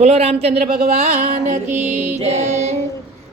बोलो रामचंद्र भगवान की जय।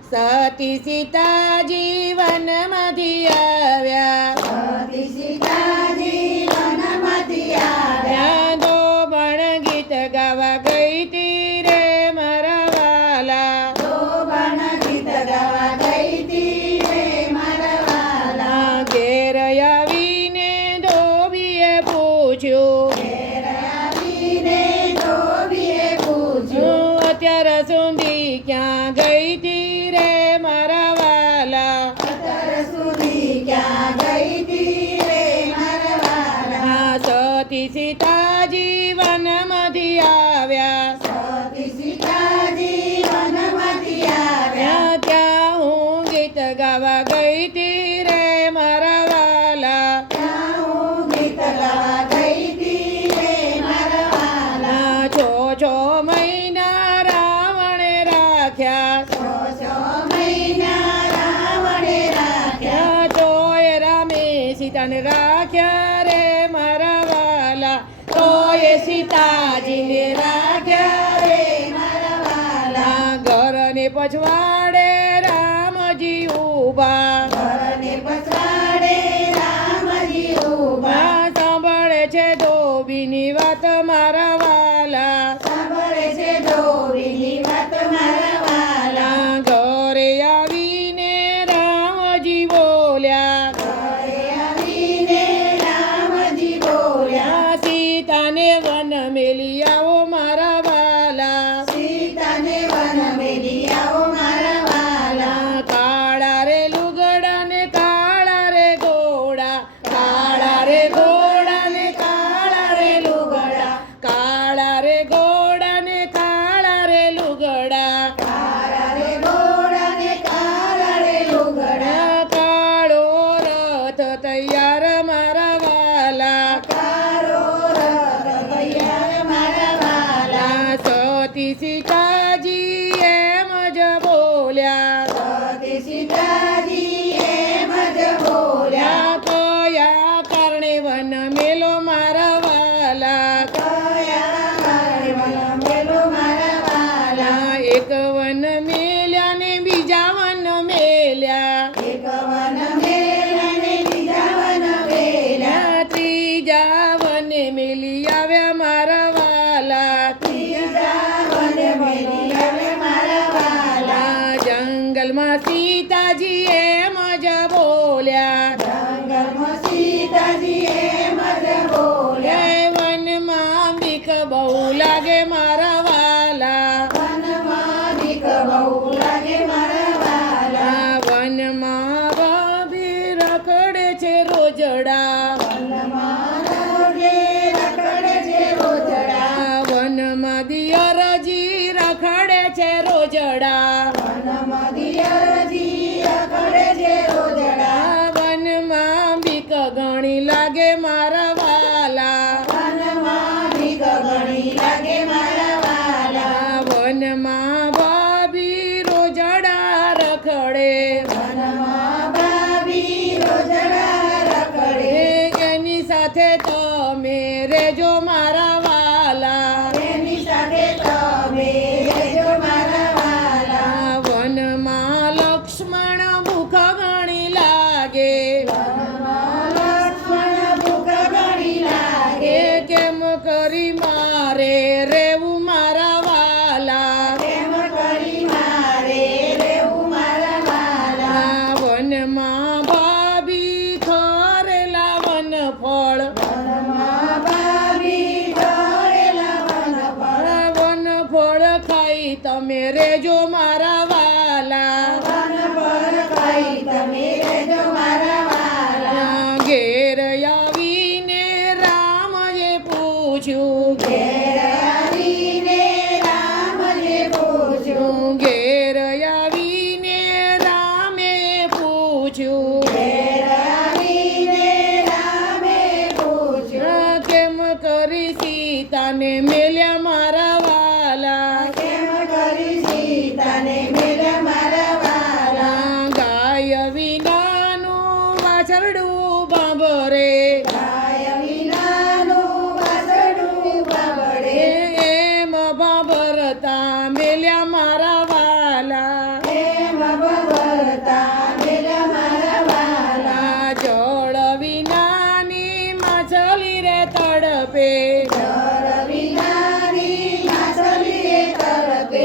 सती सीता जीवन मधी आव्या, सती सीता जीवन मधी आव्या, दो बण गीत गावा गई ती रे मारा वाला, दो बण गीत गावा गई ती रे मारा वाला। ઘેર આવીને ધોબીએ પૂછ્યું, ઘેર આવીને ધોબીએ પૂછ્યું, અત્યાર સુધી ક્યાં ગઈ તી રે મારા વાલા, અત્યાર સુધી ક્યાં ગઈ તી રે મારા વાલા। સતી સીતા જીવન મધી આવ્યા, સતી સીતા જીવન મધી આવ્યા, ત્યાં હું ગીત ગાવા ગઈ તી રે મારા વાલા, ત્યાં હું ગીત ગાવા ગઈ તી રે મારા વાલા। છો મહિના રાવણે રાખ્યા, છ મહિના રાવણે રાખ્યા, તોય રામે સીતાને રાખ્યા રે મારા વાલા, તોય સીતાજીને રાખ્યા રે મારા વાલા। ઘરને પછવાડે રામજી ઊભા, ઘરને પછવાડે રામજી ઊભા, સાંભળે છે ધોબીની વાત મારા વાલા, સાંભળે છે ધોબીની વાત મારા વાલા। ઘરે આવીને રામજી બોલ્યા, ઘરે આવીને રામજી બોલ્યા, સીતાને વન મેલી આવો મારા વાલા, સીતાને વન મેલી આવો મારા વાલા। કાળા રે લુગડા ને કાળા રે ઘોડા, કાળા રે ઘોડા ને કાળા રે લુગડા, કાળા રે ઘોડા ને કાળા રે લુગડા, કાળા રે ઘોડા ને કાળા રે લુગડા, કાળો રથ તૈયાર મારા વાલા, કાળો રથ તૈયાર મારા વાલા। સતી સીતાજી એમ જ બોલ્યા, સતી સીતાજી એમ જ બોલ્યા, કયા કારણે વન મેલો મારા વાલા, કયા કારણે વન મેલો મારા વાલા। એક વન મેલ્યા ને બીજા વન મેલ્યા, એક વન મેલ્યા ને બીજા વન મેલ્યા, ત્રીજા વને મેલી આવ્યા મારા વાલા, ત્રીજા વન મેલી આવે મારા વાલા। જંગલમાં સીતાજી એમ જ બોલ્યા, જંગલમાં સીતાજી એમ જ બોલ્યા, વનમાં બીક બહુ લાગે મારા વાલા, વનમાં બીક બહુ લાગે મારા વાલા। વનમાં ભાભી રખડે છે રોજડા, વનમાં રોજે રખડે છે રોજડા, વનમાં દિયરજી રખડે છે રોજડા, વનમાં દિયરજી રખડે છે રોજડા, વનમાં બીક ઘણી લાગે મારા વાલા, વનમાં બીક ઘણી લાગે મારા વાલા। વનમાં ભાભી રોજડા રખડે, વનમાં ભાભી રોજડા રખડે, એની સાથે તમે રેજો મારા વાલા, તેની સાથે તમે રહેજો મારા વાલા। વનમાં લક્ષ્મણ ભૂખ ઘણી લાગે, વનમાં લક્ષ્મણ ભૂખ ઘણી લાગે, કેમ કરી મારે રેવું મારા વાલા, તેમ કરી મારે રહેવું મારા વાલા। વનમાં ભાભી ખરેલા વન ફળ, વનમાં ભાભી ધરેલા વનફળ, વન ફળ ખાઈ તમે રેજો મારા વાલા, વનફળ ખાઈ તમે રહેજો મારા વાલા। ઘેર આવીને રામએ પૂછ્યું, ઘેર આવીને રામને પૂછ્યું, ઘેર આવીને રામે પૂછ્યું, ઘેર આવીને રામે પૂછ્યું, કેમ કરી સીતાને મેલ્યા મારા વાલા, કેમ કરી સીતાને મેલ્યા મારા વાલા। ગાય વિના ભવરતા મેલ્યા મારા વાલા પ્રેમ ભવરતા મેલ્યા મારા વાલા જળ વિનાની માછલી રે તડપે જળ વિનાની માછલીએ તડપે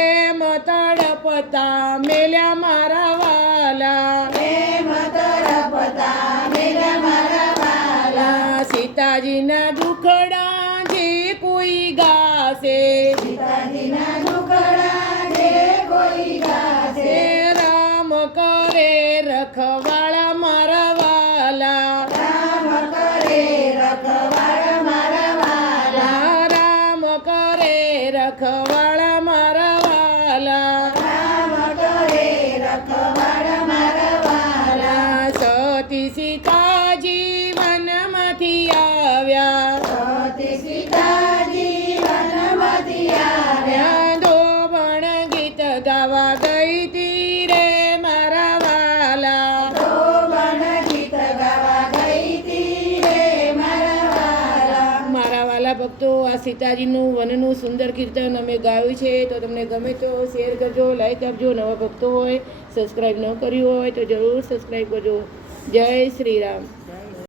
એમ તડપતા મેલ્યા મારા વાલા પ્રેમ તડપતા મેલ્યા મારા વાલા સીતાજીના દુખડા જે કોઈ ગાશે સીતાજીના દુખડા જે કોઈ ગાશે રામ કરે રખવાળા મારા વાલા રામ કરે રખવાળ મારા વાલા રામ કરે રખવાળા મારા વાલા રામ કરે રખવાળ મારા વાલા સતી સીતાજી વનમાંથી આવ્યા સતી સીતાજી વનમાંથી આવ્યા ધોબણ ગીત ગાવા ગઈ તી રે મારા વાલા ધોબણ ગીત ગાવા ગઈ તી રે મારા વાલા મારા વાલા ભક્તો આ સીતાજીનું વનનું સુંદર કીર્તન અમે ગાયું છે તો તમને ગમે તો શેર કરજો લાઈક આપજો નવા ભક્તો હોય સબસ્ક્રાઈબ ન કર્યું હોય તો જરૂર સબસ્ક્રાઈબ કરજો જય શ્રી રામ.